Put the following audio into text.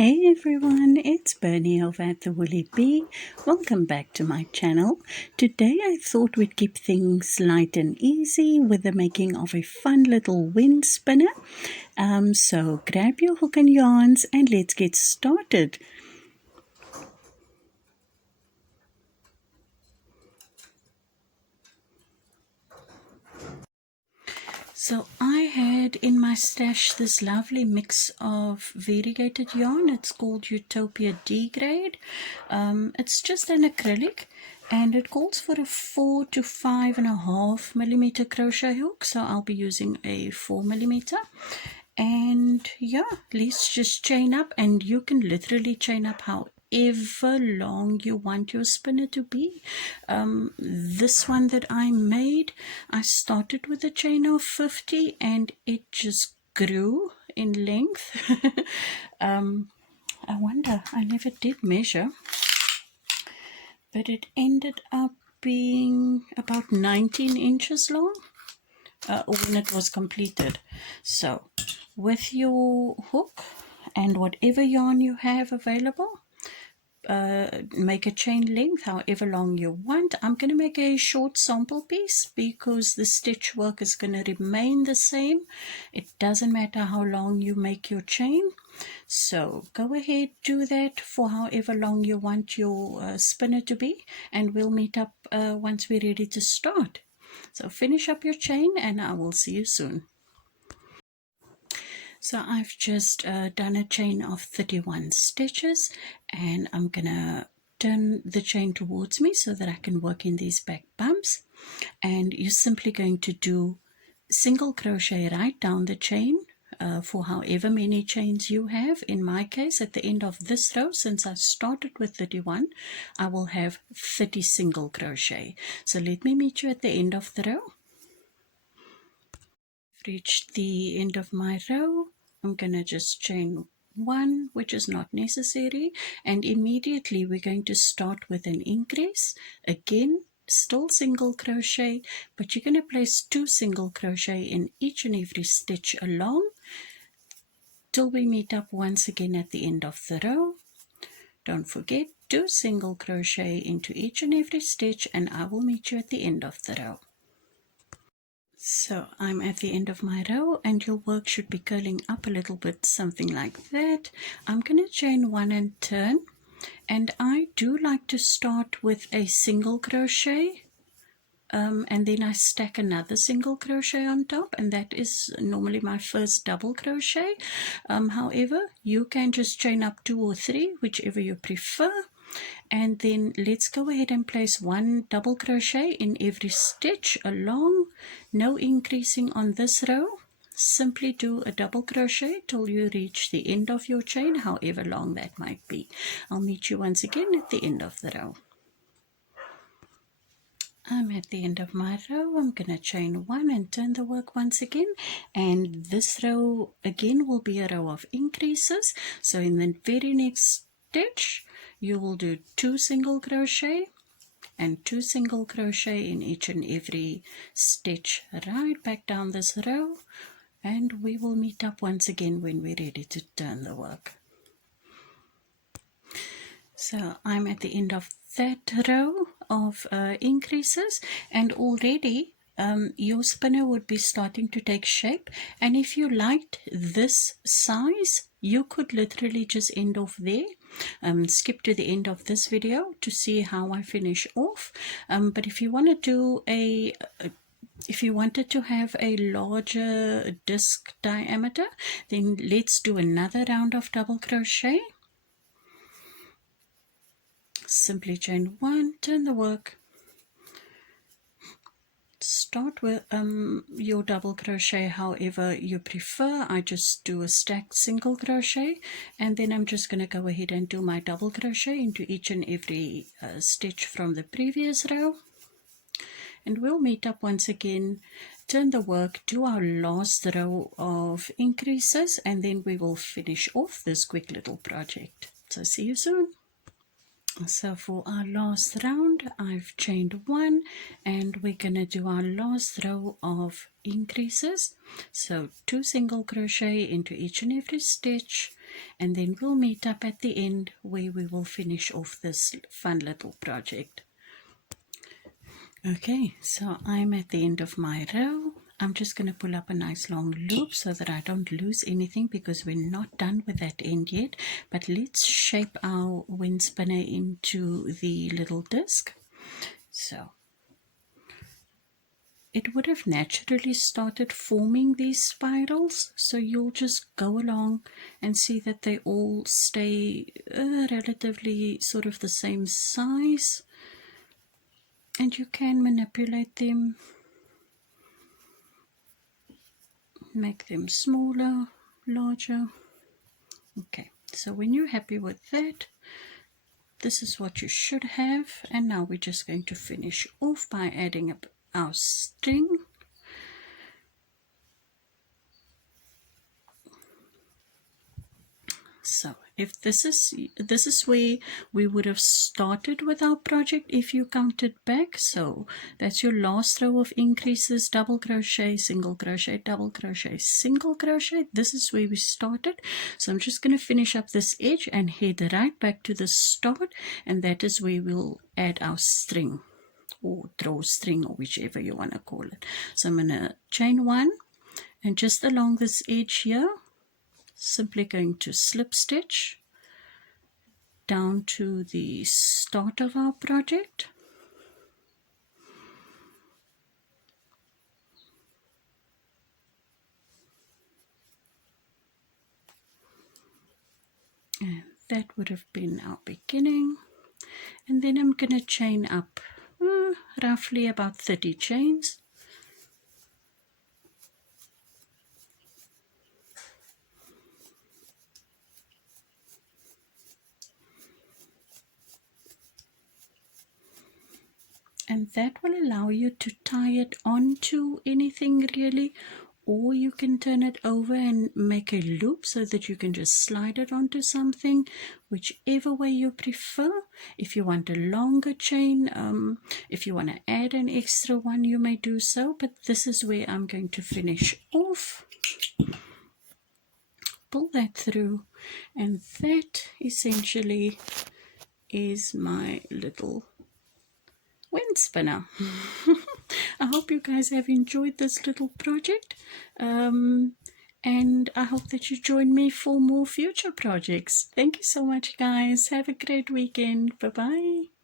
Hey everyone, it's Bernie over at the Woolly Bee. Welcome back to my channel. Today I thought we'd keep things light and easy with the making of a fun little wind spinner. So grab your hook and yarns and let's get started. So I had in my stash this lovely mix of variegated yarn. It's called Utopia D grade. It's just an acrylic and it calls for a 4 to 5.5 millimeter crochet hook. So I'll be using a 4 millimeter. And yeah, let's just chain up, and you can literally chain up however long you want your spinner to be. This one that I made, I started with a chain of 50 and it just grew in length. I wonder, I never did measure, but it ended up being about 19 inches long when it was completed. So with your hook and whatever yarn you have available, make a chain length however long you want. I'm going to make a short sample piece because the stitch work is going to remain the same. It doesn't matter how long you make your chain. So go ahead, do that for however long you want your spinner to be, and we'll meet up once we're ready to start. So finish up your chain and I will see you soon. So I've just done a chain of 31 stitches, and I'm gonna turn the chain towards me so that I can work in these back bumps. And you're simply going to do single crochet right down the chain for however many chains you have. In my case, at the end of this row, since I started with 31, I will have 30 single crochet. So let me meet you at the end of the row. Reached the end of my row. I'm gonna just chain one, which is not necessary, and immediately we're going to start with an increase. Again, still single crochet, but you're going to place 2 single crochet in each and every stitch along till we meet up once again at the end of the row. Don't forget, 2 single crochet into each and every stitch, and I will meet you at the end of the row. So I'm at the end of my row, and your work should be curling up a little bit, something like that. I'm going to chain one and turn, and I do like to start with a single crochet, and then I stack another single crochet on top, and that is normally my first double crochet. However, you can just chain up 2 or 3, whichever you prefer. And then let's go ahead and place 1 double crochet in every stitch along. No increasing on this row. Simply do a double crochet till you reach the end of your chain, however long that might be. I'll meet you once again at the end of the row. I'm at the end of my row. I'm going to chain 1 and turn the work once again, and this row again will be a row of increases. So in the very next stitch you will do 2 single crochet and 2 single crochet in each and every stitch right back down this row, and we will meet up once again when we're ready to turn the work. So I'm at the end of that row of increases, and already your spinner would be starting to take shape. And if you liked this size, you could literally just end off there. Skip to the end of this video to see how I finish off. But if you want to do if you wanted to have a larger disc diameter, then let's do another round of double crochet. Simply chain 1, turn the work, start with your double crochet however you prefer. I just do a stacked single crochet, and then I'm just going to go ahead and do my double crochet into each and every stitch from the previous row, and we'll meet up once again, turn the work, do our last row of increases, and then we will finish off this quick little project. So see you soon. So for our last round, I've chained 1, and we're going to do our last row of increases. So 2 single crochet into each and every stitch, and then we'll meet up at the end where we will finish off this fun little project. Okay, so I'm at the end of my row. I'm just going to pull up a nice long loop so that I don't lose anything, because we're not done with that end yet. But let's shape our wind spinner into the little disc. So it would have naturally started forming these spirals, so you'll just go along and see that they all stay relatively sort of the same size, and you can manipulate them, make them smaller, larger. Okay, so when you're happy with that, this is what you should have. And now we're just going to finish off by adding up our string. So if this is where we would have started with our project if you counted back. So that's your last row of increases: double crochet, single crochet, double crochet, single crochet. This is where we started. So I'm just going to finish up this edge and head right back to the start, and that is where we'll add our string, or drawstring, or whichever you want to call it. So I'm going to chain one, and just along this edge here, simply going to slip stitch down to the start of our project. And that would have been our beginning. And then I'm going to chain up roughly about 30 chains. And that will allow you to tie it onto anything really, or you can turn it over and make a loop so that you can just slide it onto something, whichever way you prefer. If you want a longer chain, if you want to add an extra one, you may do so, but this is where I'm going to finish off. Pull that through, and that essentially is my little wind spinner. I hope you guys have enjoyed this little project, and I hope that you join me for more future projects. Thank you so much, guys. Have a great weekend. Bye bye.